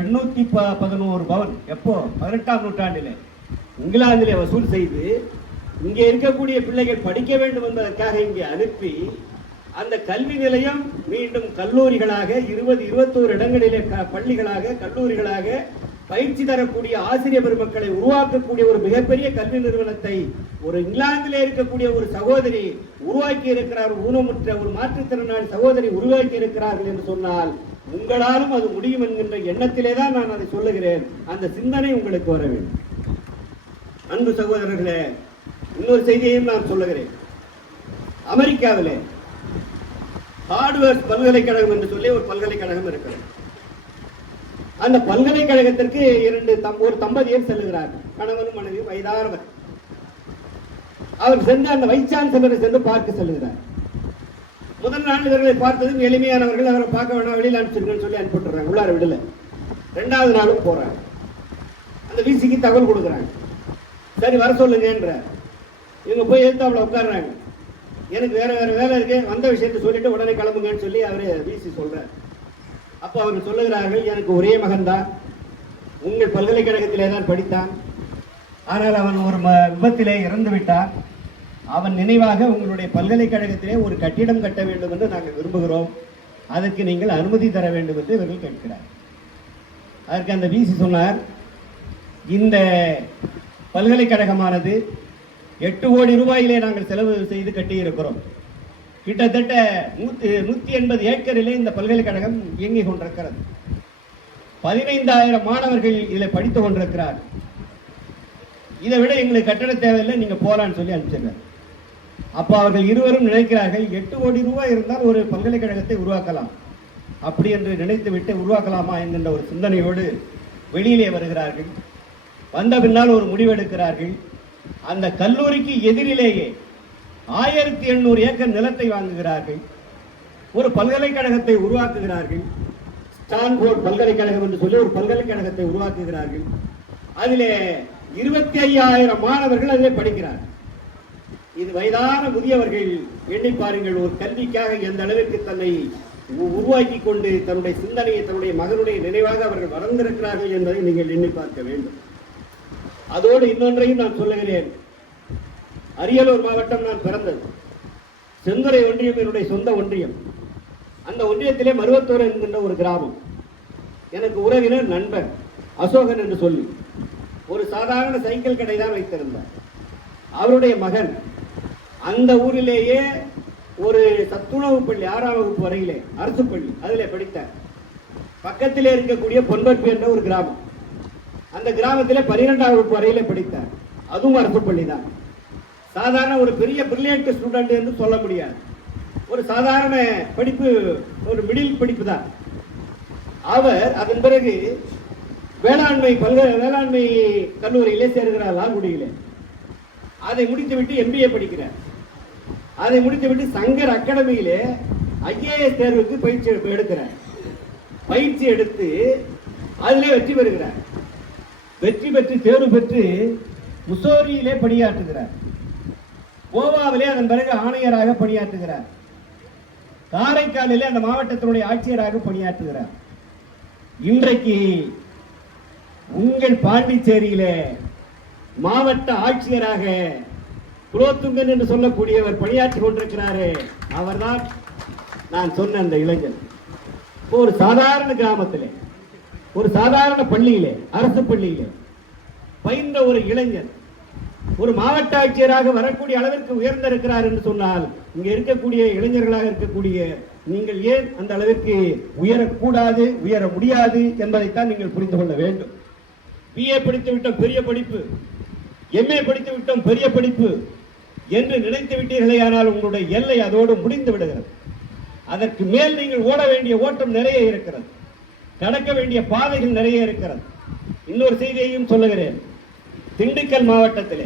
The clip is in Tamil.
811 பவுன் எப்போ 18ஆம் நூற்றாண்டிலே இங்கிலாந்திலே வசூல் செய்து இங்கே இருக்கக்கூடிய பிள்ளைகள் படிக்க வேண்டும் என்பதற்காக இங்கே அனுப்பி அந்த கல்வி நிலையம் மீண்டும் கல்லூரிகளாக 21 இடங்களிலே பள்ளிகளாக கல்லூரிகளாக பயிற்சி தரக்கூடிய ஆசிரியர் பெருமக்களை உருவாக்கக்கூடிய ஒரு மிகப்பெரிய கல்வி நிறுவனத்தை ஒரு இங்கிலாந்திலே இருக்கக்கூடிய ஒரு சகோதரி உருவாக்கி இருக்கிறார். ஊனமுற்ற ஒரு மாற்றுத்திறனாளி சகோதரி உருவாக்கி இருக்கிறார்கள் என்று சொன்னால் உங்களாலும் அது முடியும் என்கின்ற எண்ணத்திலே தான் நான் அதை சொல்லுகிறேன். அந்த சிந்தனை உங்களுக்கு வர வேண்டும். அன்பு சகோதரர்களே, இன்னொரு செய்தியையும் நான் சொல்லுகிறேன். அமெரிக்காவிலே ஹார்வர்ட் பல்கலைக்கழகம் என்று சொல்லி ஒரு பல்கலைக்கழகம் இருக்கிறது. அந்த பல்கலைக்கழகத்திற்கு ஒரு தம்பதியர் செல்லுகிறார்கள். கணவனும் மனைவி வயதானவர். அவர் சென்று அந்த வைஸ் சான்சலரை சென்று பார்க்க செல்லுகிறார். முதல் நாள் இவர்களை பார்த்ததும் எளிமையானவர்கள், அவரை பார்க்க வேணாம் வெளியில் அனுப்பிச்சிருக்கேன்னு சொல்லி அனுப்பிட்டுறாங்க. உள்ளார விடல. 2வது நாளும் போறாங்க. அந்த விசிக்கு தகவல் கொடுக்குறாங்க. சரி வர சொல்லுங்கன்ற. இவங்க போய் எழுத்தாப்புல உட்காடுறாங்க. எனக்கு வேற வேற வேலை இருக்கு, வந்த விஷயத்தை சொல்லிட்டு உடனே கிளம்புங்கன்னு சொல்லி அவரு விசி சொல்றார். அப்போ அவர்கள் சொல்லுகிறார்கள், எனக்கு ஒரே மகன் தான், உங்கள் பல்கலைக்கழகத்திலே தான் படித்தான், ஆனால் அவன் ஒரு விபத்திலே இறந்து விட்டான். அவன் நினைவாக உங்களுடைய பல்கலைக்கழகத்திலே ஒரு கட்டிடம் கட்ட வேண்டும் என்று நாங்கள் விரும்புகிறோம், அதற்கு நீங்கள் அனுமதி தர வேண்டும் என்று இவர்கள் கேட்கிறார். அதற்கு அந்த விசி சொன்னார், இந்த பல்கலைக்கழகமானது 8 கோடி ரூபாயிலே நாங்கள் செலவு செய்து கட்டியிருக்கிறோம். கிட்டத்தட்ட 180 ஏக்கரிலே இந்த பல்கலைக்கழகம் இயங்கிக் கொண்டிருக்கிறது. 15,000 மாணவர்கள் இதில் படித்துக் கொண்டிருக்கிறார். இதை விட எங்களுக்கு கட்டட தேவையில்லை, நீங்க போலான்னு சொல்லி அனுப்பிச்சிருக்காரு. அப்போ அவர்கள் இருவரும் நினைக்கிறார்கள், 8 கோடி ரூபாய் இருந்தால் ஒரு பல்கலைக்கழகத்தை உருவாக்கலாம், அப்படி என்று நினைத்து விட்டு உருவாக்கலாமா என்கின்ற ஒரு சிந்தனையோடு வெளியிலே வருகிறார்கள். வந்த பின்னால் ஒரு முடிவெடுக்கிறார்கள். அந்த கல்லூரிக்கு எதிரிலேயே 1800 ஏக்கர் நிலத்தை வாங்குகிறார்கள். ஒரு பல்கலைக்கழகத்தை உருவாக்குகிறார்கள். ஸ்டான்போர்ட் பல்கலைக்கழகம் என்று சொல்லி ஒரு பல்கலைக்கழகத்தை உருவாக்குகிறார்கள். அதிலே 25,000 மாணவர்கள் அதிலே படிக்கிறார்கள். இது வயதான முதியவர்கள். எண்ணி பாருங்கள், ஒரு கல்விக்காக எந்த அளவிற்கு தன்னை உருவாக்கி கொண்டு தன்னுடைய சிந்தனையை தன்னுடைய மகனுடைய நினைவாக அவர்கள் வளர்ந்திருக்கிறார்கள் என்பதை நீங்கள் எண்ணி பார்க்க வேண்டும். அதோடு இன்னொன்றையும் நான் சொல்லுகிறேன். அரியலூர் மாவட்டம் நான் பிறந்தது. செந்துறை ஒன்றியம் என்னுடைய சொந்த ஒன்றியம். அந்த ஒன்றியத்திலே மருவத்தூர் என்கின்ற ஒரு கிராமம். எனக்கு உறவினர் நண்பர் அசோகன் என்று சொல்லி ஒரு சாதாரண சைக்கிள் கடை தான் வைத்திருந்தார். அவருடைய மகன் அந்த ஊரிலேயே ஒரு சத்துணவு பள்ளி 6ஆம் வகுப்பு வரையிலே அரசு பள்ளி அதிலே படித்தார். பக்கத்திலே இருக்கக்கூடிய பொன்பற்பி என்ற ஒரு கிராமம். அந்த கிராமத்திலே 12ஆம் வகுப்பு வரையிலே படித்தார். அதுவும் அரசு பள்ளி தான். சாதாரண ஒரு பெரிய பிரில்லியன்ட் ஸ்டூடெண்ட் என்று சொல்ல முடியாது. ஒரு சாதாரண படிப்பு, ஒரு மிடில் படிப்பு தான். அவர் அதன் பிறகு வேளாண்மை கல்லூரியிலே சேர்கிறார் லால்குடியிலே. அதை முடித்துவிட்டு MBA படிக்கிறார். அதை முடித்துவிட்டு சங்கர் அகாடமியிலே IAS தேர்வுக்கு பயிற்சி எடுக்கிறார். பயிற்சி எடுத்து அதிலே வெற்றி பெறுகிறார். வெற்றி பெற்று தேர்வு பெற்று முசோரியிலே பணியாற்றுகிறார். கோவாவிலே அதன் பிறகு ஆணையராக பணியாற்றுகிறார். காரைக்காலிலே அந்த மாவட்டத்தினுடைய ஆட்சியராக பணியாற்றுகிறார். இன்றைக்கு உங்கள் பாண்டிச்சேரியிலே மாவட்ட ஆட்சியராக குலோத்துங்கன் என்று சொல்லக்கூடியவர் பணியாற்றி கொண்டிருக்கிறாரே, அவர்தான் நான் சொன்ன அந்த இளைஞர். ஒரு சாதாரண கிராமத்திலே, ஒரு சாதாரண பள்ளியிலே, அரசு பள்ளியிலே பயின்ற ஒரு இளைஞர் ஒரு மாவட்ட ஆட்சியராக வரக்கூடிய அளவிற்கு உயர்ந்திருக்கிறார் என்று சொன்னால், இங்க இருக்கக்கூடிய இளைஞர்களாக இருக்கக்கூடிய நீங்கள் ஏன் அந்த அளவிற்கு உயரக்கூடாது, உயர முடியாது என்பதைத்தான் நீங்கள் புரிந்து கொள்ள வேண்டும். BA படித்து விட்டோம் பெரிய படிப்பு, MA படித்து விட்டோம் பெரிய படிப்பு என்று நினைத்து விட்டீர்களே, ஆனால் உங்களுடைய எல்லை அதோடு முடிந்து விடுகிறது. அதற்கு மேல் நீங்கள் ஓட வேண்டிய ஓட்டம் நிறைய இருக்கிறது, கடக்க வேண்டிய பாதைகள் நிறைய இருக்கிறது. இன்னொரு செய்தியையும் சொல்லுகிறேன். திண்டுக்கல் மாவட்டத்திலே